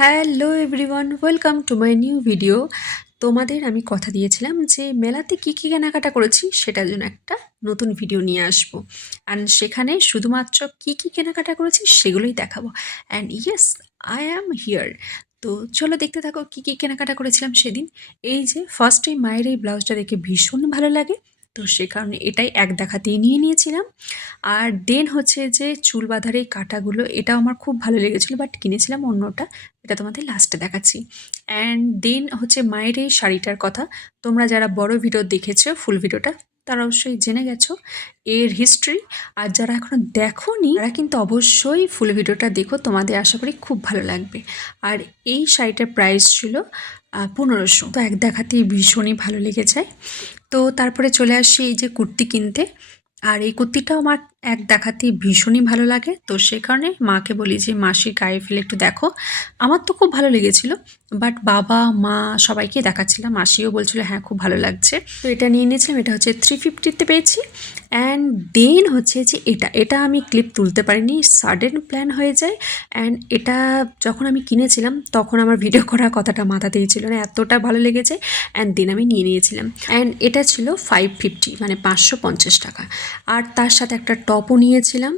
Hello everyone, welcome to my new video. তোমাদের আমি কথা দিয়েছিলাম যে মেলাতে কী কী কেনাকাটা করেছি সেটার জন্য একটা নতুন ভিডিও নিয়ে আসবো। অ্যান্ড সেখানে শুধুমাত্র কী কী কেনাকাটা করেছি সেগুলোই দেখাবো। And yes, I am here. তো চলো দেখতে থাকো কী কী কেনাকাটা করেছিলাম সেদিন। এই যে ফার্স্টেই মায়ের এই ব্লাউজটা দেখে ভীষণ ভালো লাগে, তো সে কারণে এটাই এক দেখাতেই নিয়ে নিয়েছিলাম। আর দেন হচ্ছে যে চুল বাঁধার এই কাঁটাগুলো, এটাও আমার খুব ভালো লেগেছিলো, বাট কিনেছিলাম অন্যটা, এটা তোমাদের লাস্টে দেখাচ্ছি। অ্যান্ড দেন হচ্ছে মায়ের এই শাড়িটার কথা। তোমরা যারা বড় ভিডিও দেখেছো ফুল ভিডিওটা, তারা অবশ্যই জেনে গেছো এর হিস্ট্রি। আর যারা এখনও দেখোনি তারা কিন্তু অবশ্যই ফুল ভিডিওটা দেখো, তোমাদের আশা করি খুব ভালো লাগবে। আর এই শাড়িটার প্রাইস ছিল 1500। তো এক দেখাতেই ভীষণই ভালো লেগে যায়। তো তারপরে চলে আসি এই যে কুর্তি কিনতে। আর এই কুর্তিটাও আমার এক দেখাতেই ভীষণই ভালো লাগে, তো সে কারণে মাকে বলি যে মাসির গায়ে ফেলে একটু দেখো। আমার তো খুব ভালো লেগেছিল, বাট বাবা মা সবাইকে দেখাচ্ছিলাম, মাসিও বলছিল হ্যাঁ খুব ভালো লাগছে। তো এটা নিয়ে নিয়েছিলাম, এটা হচ্ছে 350-তে পেয়েছি। অ্যান্ড দেন হচ্ছে যে এটা আমি ক্লিপ তুলতে পারিনি, সাডেন প্ল্যান হয়ে যায়। অ্যান্ড এটা যখন আমি কিনেছিলাম তখন আমার ভিডিও করার কথাটা মাথাতেই ছিল না, এতটা ভালো লেগেছে। অ্যান্ড দেন আমি নিয়ে নিয়েছিলাম। অ্যান্ড এটা ছিল 550, মানে 550 টাকা। আর তার সাথে একটা টপও নিয়েছিলাম।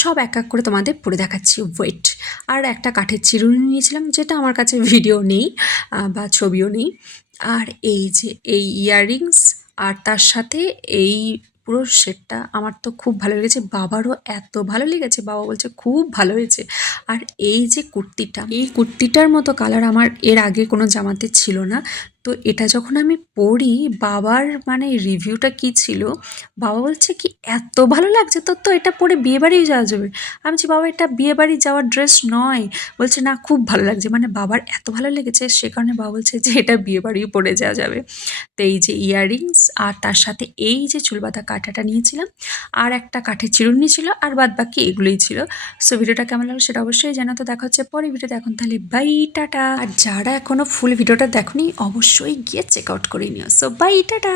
সব এক এক করে তোমাদের পরে দেখাচ্ছি, ওয়েট। আর একটা কাঠের চিরুনি নিয়েছিলাম, যেটা আমার কাছে ভিডিও নেই বা ছবিও নেই। আর এই যে এই ইয়াররিংস, আর তার সাথে এই পুরো সেটটা আমার তো খুব ভালো লেগেছে, বাবারও এত ভালো লেগেছে, বাবা বলছে খুব ভালো হয়েছে। আর এই যে কুর্তিটা, এই কুর্তিটার মতো কালার আমার এর আগে কোনো জামাতে ছিল না। তো এটা যখন আমি পরি, বাবার মানে রিভিউটা কী ছিল, বাবা বলছে কি এত ভালো লাগছে তোর, তো এটা পরে বিয়েবাড়ি যাওয়া যাবে। আমি বলছি বাবা এটা বিয়েবাড়ি যাওয়ার ড্রেস নয়। বলছে না খুব ভালো লাগছে, মানে বাবার এত ভালো লেগেছে সে কারণে বাবা বলছে যে এটা বিয়েবাড়িও পরে যাওয়া যাবে। তো এই যে ইয়াররিংস, আর তার সাথে এই যে চুল বাঁধা কাঁটাটা নিয়েছিলাম, আর একটা কাঠের চিরুনি ছিল, আর বাদ বাকি এগুলোই ছিল। সো ভিডিওটা কেমন লাগলো সেটা অবশ্যই জানো। তো দেখা হচ্ছে পরে ভিডিওতে, এখন তাহলে বাই টাটা। আর যারা এখনও ফুল ভিডিওটা দেখোনি অবশ্যই গিয়ে চেক আউট করে নিও। So bye tata.